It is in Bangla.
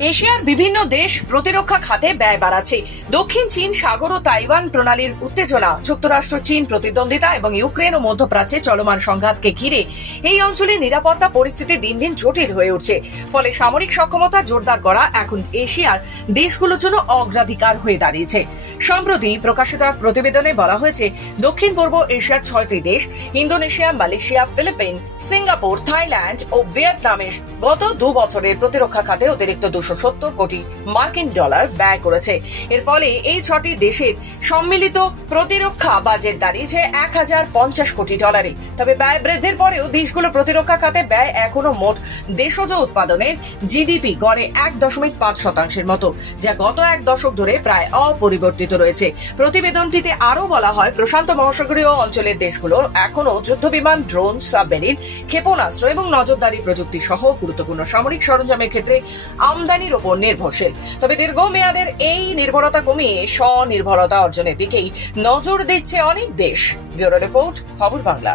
এশিয়ার বিভিন্ন দেশ প্রতিরক্ষা খাতে ব্যয় বাড়াচ্ছে। দক্ষিণ চীন সাগর ও তাইওয়ান প্রণালীর উত্তেজনা, যুক্তরাষ্ট্র চীন প্রতিদ্বন্দ্বিতা এবং ইউক্রেন ও মধ্যপ্রাচ্যে চলমান সংঘাতকে ঘিরে এই অঞ্চলের নিরাপত্তা পরিস্থিতি দিন দিন জটিল হয়ে উঠছে। ফলে সামরিক সক্ষমতা জোরদার করা এখন এশিয়ার দেশগুলোর জন্য অগ্রাধিকার হয়ে দাঁড়িয়েছে। সম্প্রতি প্রকাশিত এক প্রতিবেদনে বলা হয়েছে, দক্ষিণ পূর্ব এশিয়ার 6টি দেশ Indonesia, Malaysia, Philippines, Singapore, Thailand ও ভিয়েতনামের গত 2 বছরের প্রতিরক্ষা খাতে অতিরিক্ত 270 কোটি মার্কিন ডলার ব্যয় করেছে। এর ফলে এই 6টি দেশের সম্মিলিত প্রতিরক্ষা বাজেট দাঁড়িয়েছে 1050 কোটি ডলারে। তবে ব্যয় বৃদ্ধির পরেও দেশগুলো প্রতিরক্ষা খাতে ব্যয় এখনো মোট দেশজ উৎপাদনের জিডিপি গড়ে 1.5% মতো, যা গত 1 দশক ধরে প্রায় অপরিবর্তিত রয়েছে। প্রতিবেদনটিতে আরও বলা হয়, প্রশান্ত মহাসাগরীয় অঞ্চলের দেশগুলো এখনো যুদ্ধবিমান, ড্রোন, সাবমেরিন, ক্ষেপণাস্ত্র এবং নজরদারি প্রযুক্তি সহ গুরুত্বপূর্ণ সামরিক সরঞ্জামের ক্ষেত্রে আমদানির উপর নির্ভরশীল। তবে দীর্ঘমেয়াদের এই নির্ভরতা কমিয়ে স্বনির্ভরতা অর্জনের দিকেই নজর দিচ্ছে অনেক দেশ। ব্যুরো রিপোর্ট, খবর বাংলা।